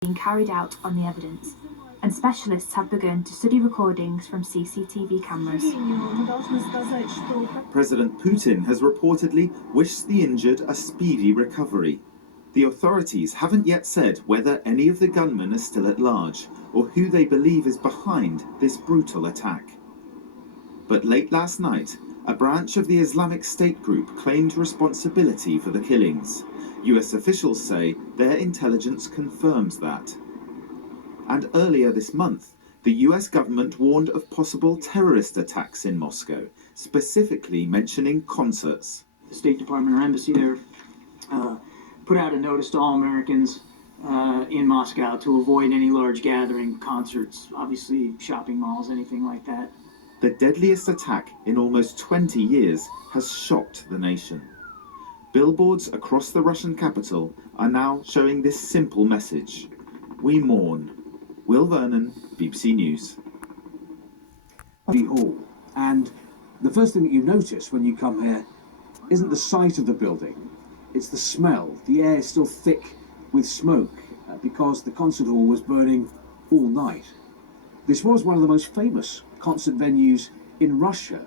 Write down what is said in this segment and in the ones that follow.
being carried out on the evidence, and specialists have begun to study recordings from CCTV cameras. President Putin has reportedly wished the injured a speedy recovery. The authorities haven't yet said whether any of the gunmen are still at large or who they believe is behind this brutal attack. But late last night, a branch of the Islamic State group claimed responsibility for the killings. US officials say their intelligence confirms that. And earlier this month, the US government warned of possible terrorist attacks in Moscow, specifically mentioning concerts. The State Department or embassy there put out a notice to all Americans in Moscow to avoid any large gathering, concerts, obviously shopping malls, anything like that. The deadliest attack in almost 20 years has shocked the nation. Billboards across the Russian capital are now showing this simple message: we mourn. Will Vernon, BBC News. Hall. And the first thing that you notice when you come here isn't the sight of the building, it's the smell. The air is still thick with smoke because the concert hall was burning all night. This was one of the most famous concert venues in Russia,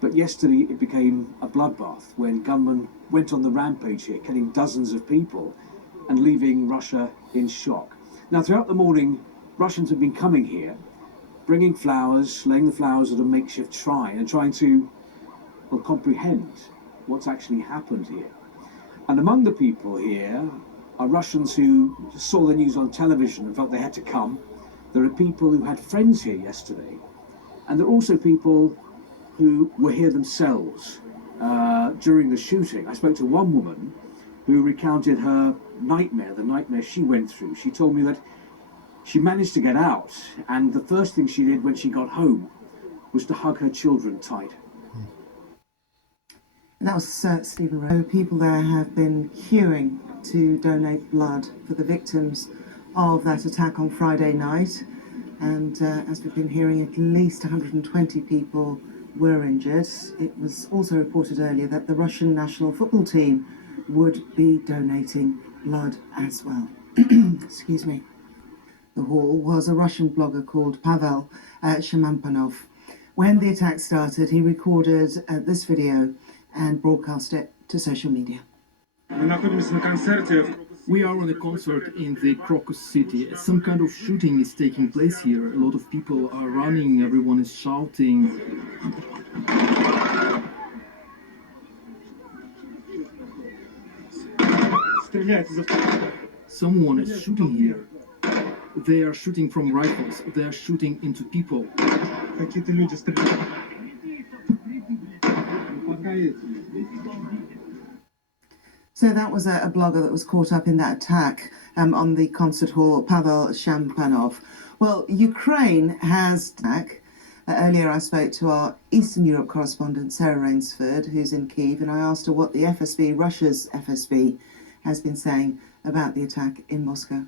but yesterday it became a bloodbath when gunmen went on the rampage here, killing dozens of people and leaving Russia in shock. Now, throughout the morning, Russians have been coming here, bringing flowers, laying the flowers at a makeshift shrine and trying to, well, comprehend what's actually happened here. And among the people here are Russians who saw the news on television and felt they had to come. There are people who had friends here yesterday. And there are also people who were here themselves during the shooting. I spoke to one woman who recounted her nightmare, the nightmare she went through. She told me that she managed to get out, and the first thing she did when she got home was to hug her children tight. That was Stephen Rowe. People there have been queuing to donate blood for the victims of that attack on Friday night. And as we've been hearing, at least 120 people were injured. It was also reported earlier that the Russian national football team would be donating blood as well. Excuse me. The hall was a Russian blogger called Pavel Shamampanov. When the attack started, he recorded this video and broadcast it to social media. We are on a concert in the Crocus City. Some kind of shooting is taking place here. A lot of people are running, everyone is shouting. Someone is shooting here. They are shooting from rifles. They are shooting into people. So that was a blogger that was caught up in that attack on the concert hall, Pavel Shampanov. Well, Ukraine has attack. Earlier I spoke to our Eastern Europe correspondent, Sarah Rainsford, who's in Kyiv, and I asked her what the FSB, Russia's FSB, has been saying about the attack in Moscow.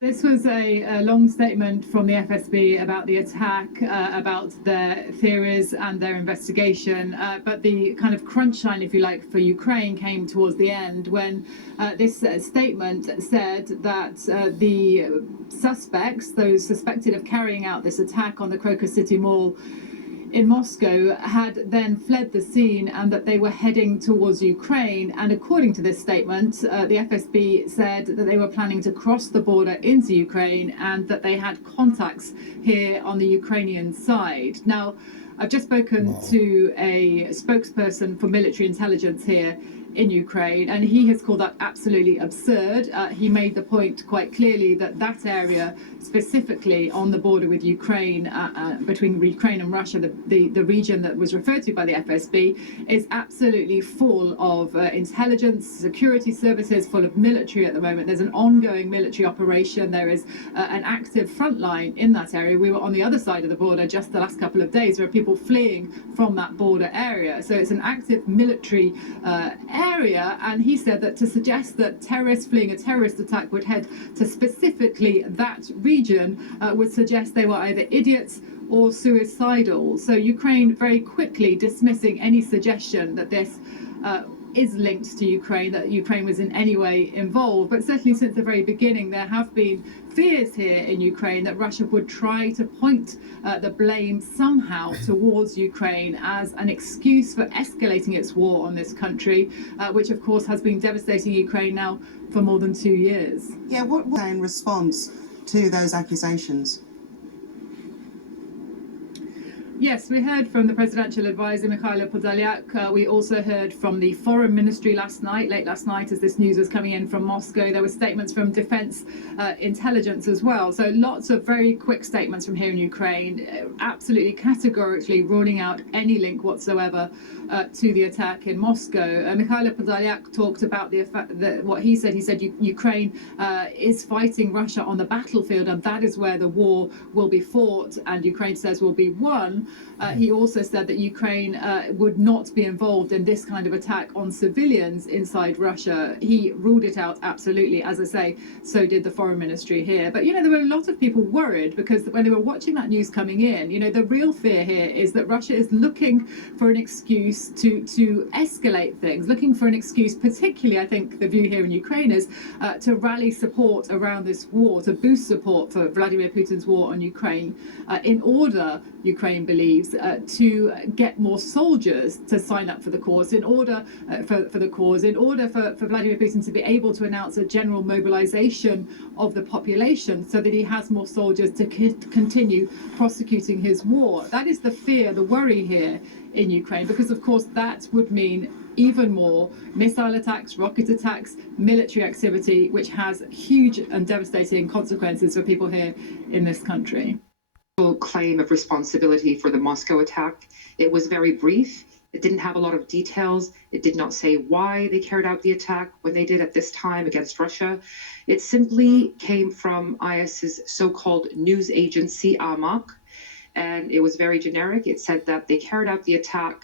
This was a long statement from the FSB about the attack, about their theories and their investigation. But the kind of crunch line, if you like, for Ukraine came towards the end when this statement said that the suspects, those suspected of carrying out this attack on the Crocus City Mall in Moscow, had then fled the scene and that they were heading towards Ukraine. And according to this statement, the FSB said that they were planning to cross the border into Ukraine and that they had contacts here on the Ukrainian side. Now, I've just spoken to a spokesperson for military intelligence here in Ukraine, and he has called that absolutely absurd. He made the point quite clearly that that area, specifically on the border with Ukraine, between Ukraine and Russia, the region that was referred to by the FSB, is absolutely full of intelligence, security services, full of military at the moment. There's an ongoing military operation. There is an active front line in that area. We were on the other side of the border just the last couple of days. There are people fleeing from that border area. So it's an active military area, and he said that to suggest that terrorists fleeing a terrorist attack would head to specifically that region would suggest they were either idiots or suicidal. So Ukraine very quickly dismissing any suggestion that this is linked to Ukraine, that Ukraine was in any way involved. But certainly since the very beginning, there have been fears here in Ukraine that Russia would try to point the blame somehow towards Ukraine as an excuse for escalating its war on this country, which of course has been devastating Ukraine now for more than 2 years. Yeah, what was in response to those accusations? Yes, we heard from the presidential advisor, Mikhailo Podolyak. We also heard from the foreign ministry late last night, as this news was coming in from Moscow. There were statements from defense intelligence as well. So lots of very quick statements from here in Ukraine, absolutely categorically ruling out any link whatsoever to the attack in Moscow. Mikhailo Podolyak talked about what he said. He said Ukraine is fighting Russia on the battlefield, and that is where the war will be fought, and Ukraine says will be won. He also said that Ukraine would not be involved in this kind of attack on civilians inside Russia. He ruled it out absolutely. As I say, so did the foreign ministry here. But, there were a lot of people worried because when they were watching that news coming in, the real fear here is that Russia is looking for an excuse to escalate things, looking for an excuse, particularly, I think the view here in Ukraine is to rally support around this war, to boost support for Vladimir Putin's war on Ukraine in order, Ukraine believes, to get more soldiers to sign up for the cause, in order for Vladimir Putin to be able to announce a general mobilization of the population so that he has more soldiers to continue prosecuting his war. That is the fear, the worry here in Ukraine, because of course that would mean even more missile attacks, rocket attacks, military activity, which has huge and devastating consequences for people here in this country. Claim of responsibility for the Moscow attack. It was very brief. It didn't have a lot of details. It did not say why they carried out the attack when they did at this time against Russia. It simply came from IS's so-called news agency, AMAK, and it was very generic. It said that they carried out the attack,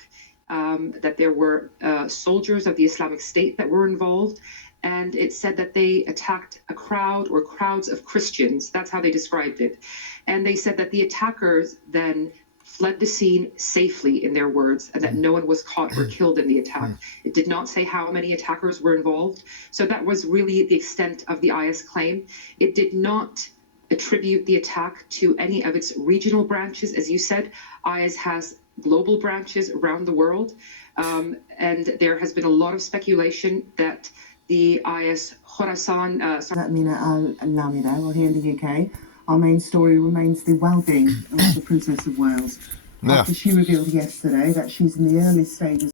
that there were soldiers of the Islamic State that were involved, and it said that they attacked a crowd or crowds of Christians. That's how they described it. And they said that the attackers then fled the scene safely, in their words, and that no one was caught or killed in the attack. It did not say how many attackers were involved. So that was really the extent of the IS claim. It did not attribute the attack to any of its regional branches. As you said, IS has global branches around the world. And there has been a lot of speculation that the IS Khorasan... Mina Al-Lamida, well, here in the UK, our main story remains the well-being of the Princess of Wales. Yeah. After she revealed yesterday that she's in the early stages